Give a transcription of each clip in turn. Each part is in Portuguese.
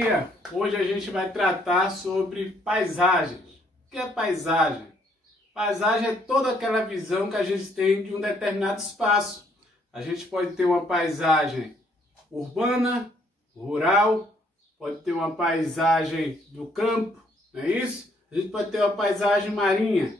dia! Hoje a gente vai tratar sobre paisagens. O que é paisagem? Paisagem é toda aquela visão que a gente tem de um determinado espaço. A gente pode ter uma paisagem urbana, rural, pode ter uma paisagem do campo, não é isso? A gente pode ter uma paisagem marinha.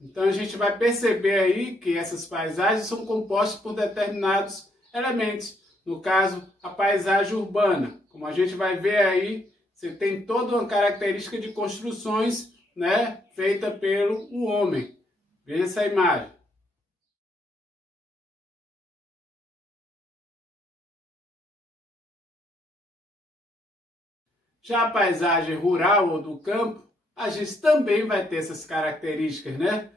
Então a gente vai perceber aí que essas paisagens são compostas por determinados elementos. No caso, a paisagem urbana. Como a gente vai ver aí, você tem toda uma característica de construções, né, feita pelo homem. Veja essa imagem. Já a paisagem rural ou do campo, a gente também vai ter essas características, né?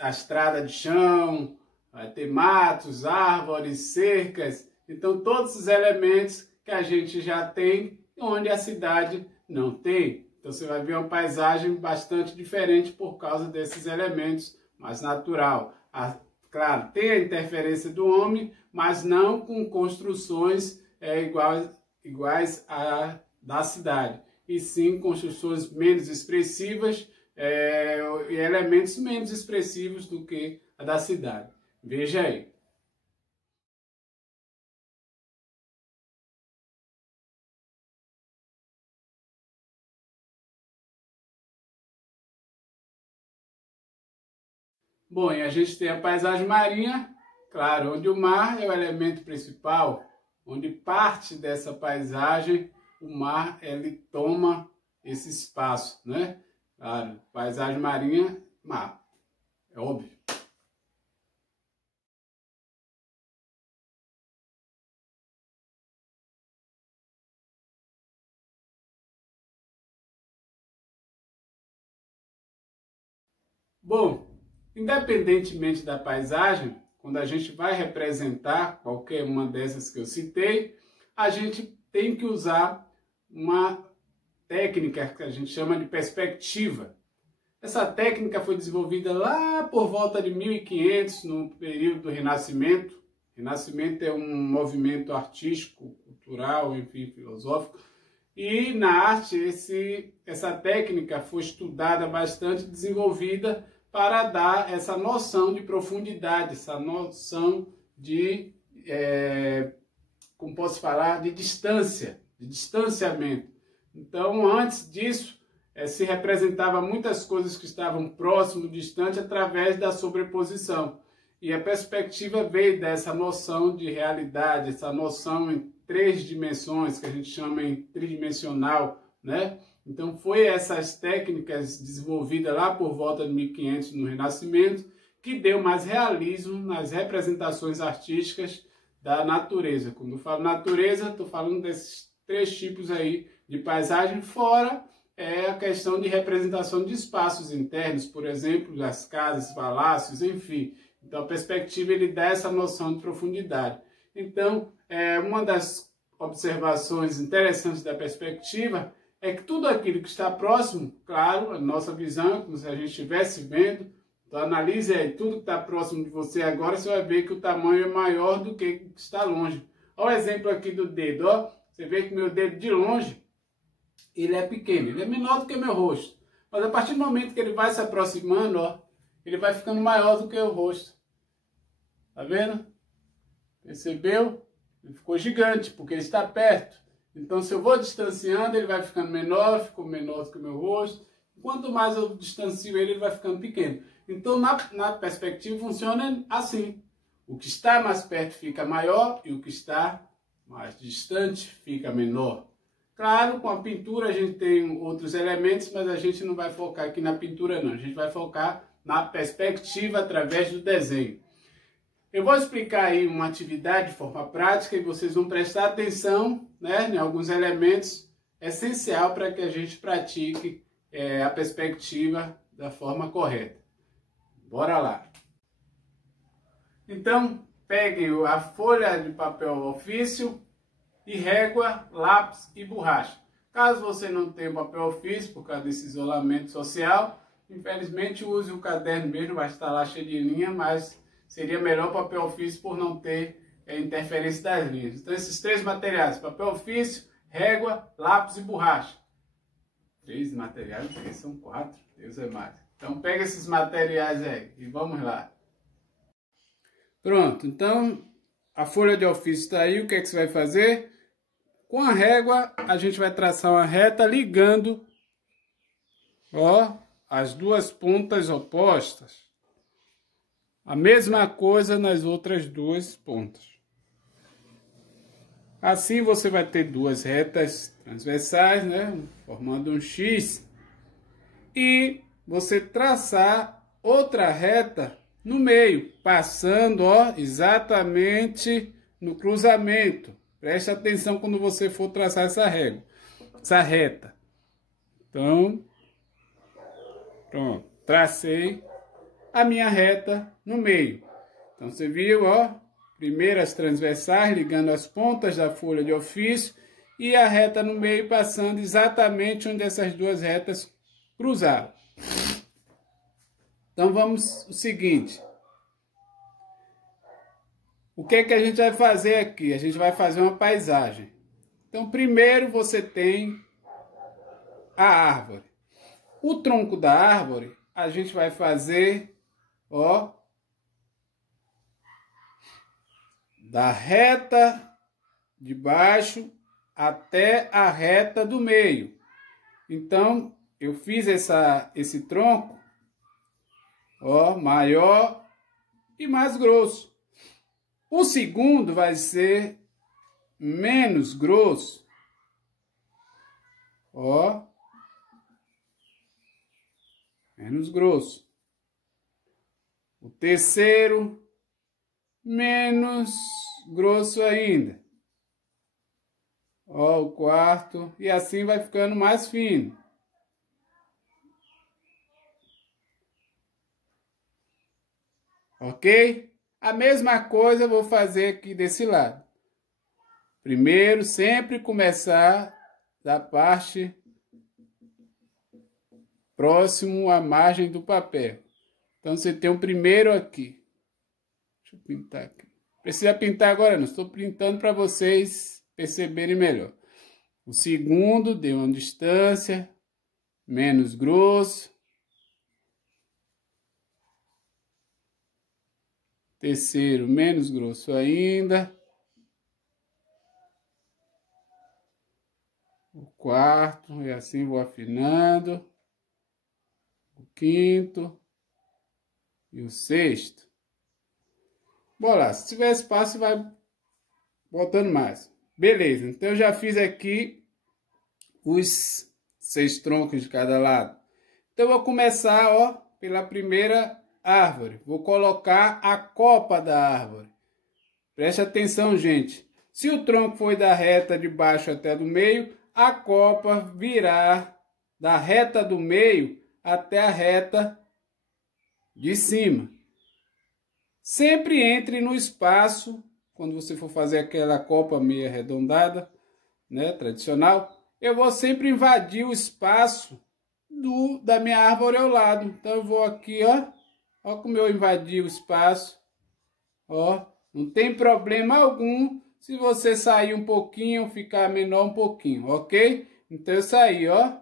A estrada de chão, vai ter matos, árvores, cercas. Então, todos os elementos que a gente já tem, onde a cidade não tem. Então, você vai ver uma paisagem bastante diferente por causa desses elementos, mais natural. Claro, tem a interferência do homem, mas não com construções iguais à da cidade, e sim construções menos expressivas e elementos menos expressivos do que a da cidade. Veja aí. Bom, e a gente tem a paisagem marinha, claro, onde o mar é o elemento principal, onde parte dessa paisagem o mar ele toma esse espaço, né? Claro, paisagem marinha, mar, é óbvio. Bom, independentemente da paisagem, quando a gente vai representar qualquer uma dessas que eu citei, a gente tem que usar uma técnica que a gente chama de perspectiva. Essa técnica foi desenvolvida lá por volta de 1500, no período do Renascimento. Renascimento é um movimento artístico, cultural, enfim, filosófico. E na arte, essa técnica foi estudada bastante, desenvolvida para dar essa noção de profundidade, essa noção de, como posso falar, de distância, de distanciamento. Então, antes disso, se representava muitas coisas que estavam próximo, distante, através da sobreposição. E a perspectiva veio dessa noção de realidade, essa noção em três dimensões, que a gente chama em tridimensional, né? Então, foi essas técnicas desenvolvidas lá por volta de 1500, no Renascimento, que deu mais realismo nas representações artísticas da natureza. Quando eu falo natureza, estou falando desses três tipos aí de paisagem, fora a questão de representação de espaços internos, por exemplo, das casas, palácios, enfim. Então, a perspectiva ele dá essa noção de profundidade. Então, uma das observações interessantes da perspectiva é que tudo aquilo que está próximo, claro, a nossa visão, como se a gente estivesse vendo, então analise aí, tudo que está próximo de você agora, você vai ver que o tamanho é maior do que o que está longe. Olha o exemplo aqui do dedo, ó. Você vê que meu dedo de longe, ele é pequeno, ele é menor do que meu rosto. Mas a partir do momento que ele vai se aproximando, ó, ele vai ficando maior do que o rosto. Tá vendo? Percebeu? Ele ficou gigante, porque ele está perto. Então, se eu vou distanciando, ele vai ficando menor, ficou menor do que o meu rosto. Quanto mais eu distancio ele, ele vai ficando pequeno. Então, na perspectiva, funciona assim. O que está mais perto fica maior e o que está mais distante fica menor. Claro, com a pintura a gente tem outros elementos, mas a gente não vai focar aqui na pintura não. A gente vai focar na perspectiva através do desenho. Eu vou explicar aí uma atividade de forma prática e vocês vão prestar atenção, né, em alguns elementos essenciais para que a gente pratique a perspectiva da forma correta. Bora lá! Então, peguem a folha de papel ofício e régua, lápis e borracha. Caso você não tenha papel ofício por causa desse isolamento social, infelizmente use o caderno mesmo, vai estar lá cheio de linha, mas seria melhor papel ofício por não ter interferência das linhas. Então esses três materiais, papel ofício, régua, lápis e borracha. 3 materiais, porque são 4, Deus é mais. Então pega esses materiais aí e vamos lá. Pronto, então a folha de ofício está aí, o que é que você vai fazer? Com a régua a gente vai traçar uma reta ligando, ó, as duas pontas opostas. A mesma coisa nas outras duas pontas. Assim você vai ter duas retas transversais, né, formando um X. E você traçar outra reta no meio, passando, ó, exatamente no cruzamento. Preste atenção quando você for traçar essa reta. Então, pronto, tracei a minha reta no meio. Então você viu, ó, primeiras transversais ligando as pontas da folha de ofício e a reta no meio passando exatamente onde essas duas retas cruzaram. Então vamos o seguinte. O que é que a gente vai fazer aqui? A gente vai fazer uma paisagem. Então primeiro você tem a árvore. O tronco da árvore a gente vai fazer, ó, da reta de baixo até a reta do meio. Então eu fiz esse tronco, ó, maior e mais grosso. O segundo vai ser menos grosso, ó, menos grosso. O terceiro, menos grosso ainda. Ó, o quarto, e assim vai ficando mais fino. Ok? A mesma coisa eu vou fazer aqui desse lado. Primeiro, sempre começar da parte próximo à margem do papel. Então, você tem o primeiro aqui. Deixa eu pintar aqui. Precisa pintar agora, não. Estou pintando para vocês perceberem melhor. O segundo, dê uma distância, menos grosso. Terceiro, menos grosso ainda. O quarto, e assim vou afinando. O quinto. E o sexto. Bora lá, se tiver espaço, vai botando mais. Beleza, então eu já fiz aqui os 6 troncos de cada lado. Então eu vou começar, ó, pela primeira árvore. Vou colocar a copa da árvore. Preste atenção, gente. Se o tronco foi da reta de baixo até do meio, a copa virá da reta do meio até a reta de cima. Sempre entre no espaço, quando você for fazer aquela copa meio arredondada, né, tradicional, eu vou sempre invadir o espaço da minha árvore ao lado. Então eu vou aqui, ó, ó como eu invadi o espaço, ó, não tem problema algum se você sair um pouquinho, ficar menor um pouquinho, ok? Então eu saí, ó,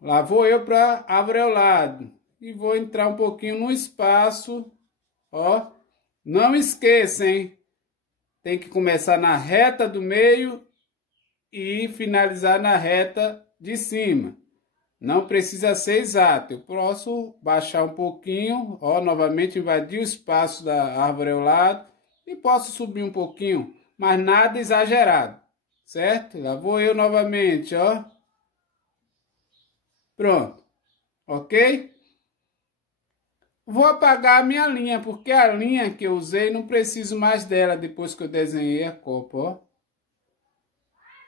lá vou eu para a árvore ao lado e vou entrar um pouquinho no espaço, ó, não esqueça, hein? Tem que começar na reta do meio e finalizar na reta de cima. Não precisa ser exato. Eu posso baixar um pouquinho, ó, novamente invadir o espaço da árvore ao lado e posso subir um pouquinho, mas nada exagerado, certo? Lá vou eu novamente, ó. Pronto, ok? Vou apagar a minha linha, porque a linha que eu usei não preciso mais dela depois que eu desenhei a copa, ó.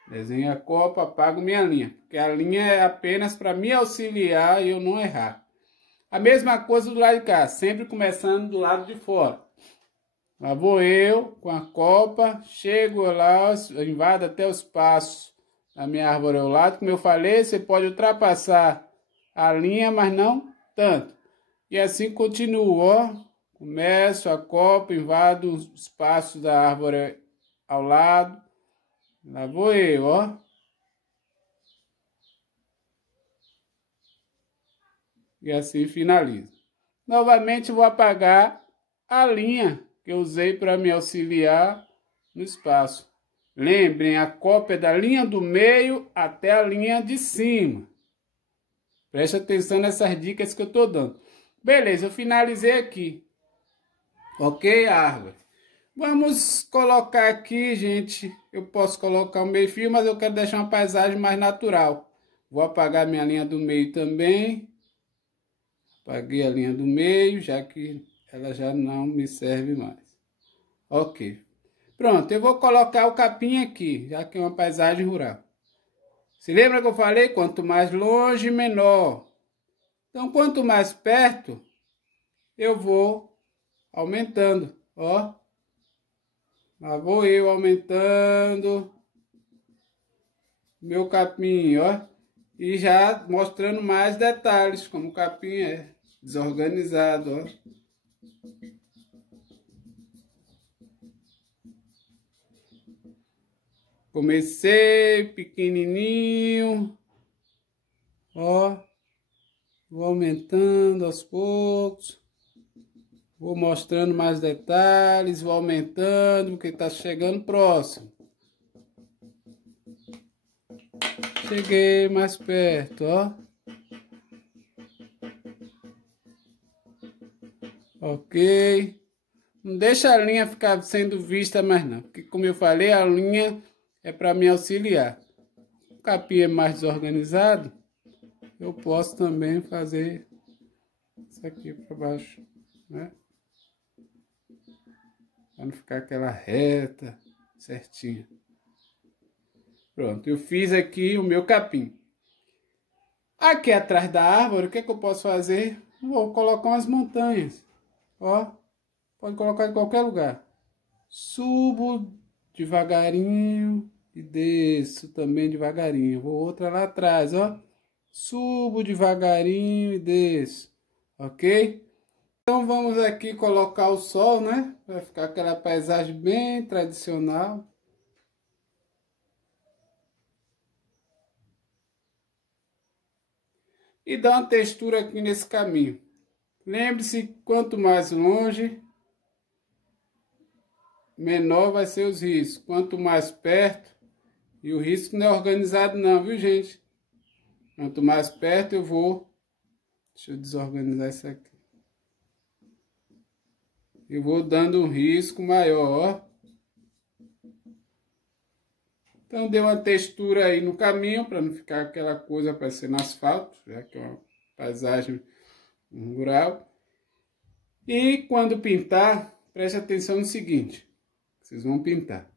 Desenho a copa, apago minha linha, porque a linha é apenas para me auxiliar e eu não errar. A mesma coisa do lado de cá, sempre começando do lado de fora. Lá vou eu com a copa, chego lá, invado até os passos da minha árvore ao lado. Como eu falei, você pode ultrapassar a linha, mas não tanto. E assim continuo, ó. Começo a copa, invado os passos da árvore ao lado. Lá vou eu, ó. E assim finalizo. Novamente vou apagar a linha que eu usei para me auxiliar no espaço. Lembrem, a cópia da linha do meio até a linha de cima. Preste atenção nessas dicas que eu estou dando. Beleza, eu finalizei aqui. Ok, árvore? Vamos colocar aqui, gente. Eu posso colocar um meio fio, mas eu quero deixar uma paisagem mais natural. Vou apagar minha linha do meio também. Apaguei a linha do meio, já que ela já não me serve mais. Ok. Pronto, eu vou colocar o capim aqui, já que é uma paisagem rural. Se lembra que eu falei? Quanto mais longe, menor. Então, quanto mais perto, eu vou aumentando, ó. Lá vou eu aumentando meu capim, ó. E já mostrando mais detalhes, como o capim é desorganizado, ó. Comecei pequenininho, ó. Vou aumentando aos poucos. Vou mostrando mais detalhes, vou aumentando, porque está chegando próximo. Cheguei mais perto, ó. Ok. Não deixa a linha ficar sendo vista mais não, porque como eu falei, a linha é para me auxiliar. O capim é mais desorganizado, eu posso também fazer isso aqui para baixo, né? Para não ficar aquela reta certinha. Pronto, eu fiz aqui o meu capim. Aqui atrás da árvore, o que é que eu posso fazer? Vou colocar umas montanhas. Ó, pode colocar em qualquer lugar. Subo devagarinho e desço também devagarinho. Vou outra lá atrás, ó. Subo devagarinho e desço. Ok? Então vamos aqui colocar o sol, né? Vai ficar aquela paisagem bem tradicional. E dar uma textura aqui nesse caminho. Lembre-se, quanto mais longe, menor vai ser os riscos. Quanto mais perto, e o risco não é organizado não, viu gente? Quanto mais perto eu vou... Deixa eu desorganizar isso aqui. Eu vou dando um risco maior, ó. Então deu uma textura aí no caminho, para não ficar aquela coisa parecendo asfalto, já que é uma paisagem rural. E quando pintar, preste atenção no seguinte, vocês vão pintar.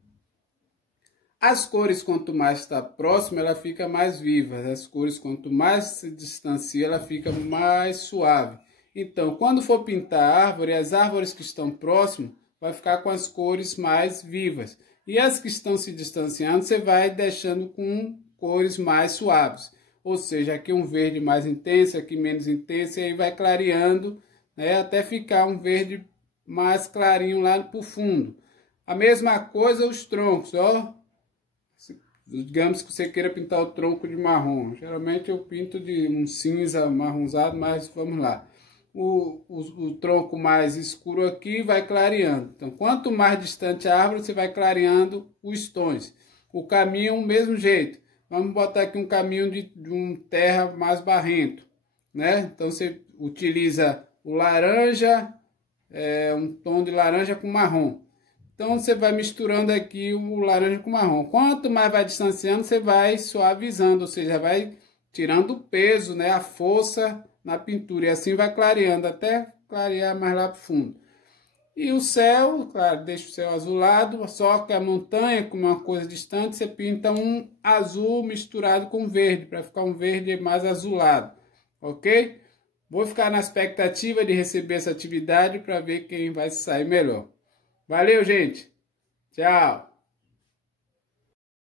As cores, quanto mais está próxima, ela fica mais viva. As cores, quanto mais se distancia, ela fica mais suave. Então, quando for pintar a árvore, as árvores que estão próximas, vai ficar com as cores mais vivas. E as que estão se distanciando, você vai deixando com cores mais suaves. Ou seja, aqui um verde mais intenso, aqui menos intenso, e aí vai clareando, né, até ficar um verde mais clarinho lá pro fundo. A mesma coisa os troncos, ó. Digamos que você queira pintar o tronco de marrom. Geralmente eu pinto de um cinza marronzado, mas vamos lá. O tronco mais escuro aqui vai clareando. Então, quanto mais distante a árvore, você vai clareando os tons. O caminho, mesmo jeito. Vamos botar aqui um caminho de um terra mais barrento, né? Então, você utiliza o laranja, um tom de laranja com marrom. Então, você vai misturando aqui o laranja com o marrom. Quanto mais vai distanciando, você vai suavizando, ou seja, vai tirando o peso, né, a força na pintura. E assim vai clareando, até clarear mais lá para o fundo. E o céu, claro, deixa o céu azulado, só que a montanha, como é uma coisa distante, você pinta um azul misturado com verde, para ficar um verde mais azulado, ok? Vou ficar na expectativa de receber essa atividade para ver quem vai sair melhor. Valeu, gente. Tchau.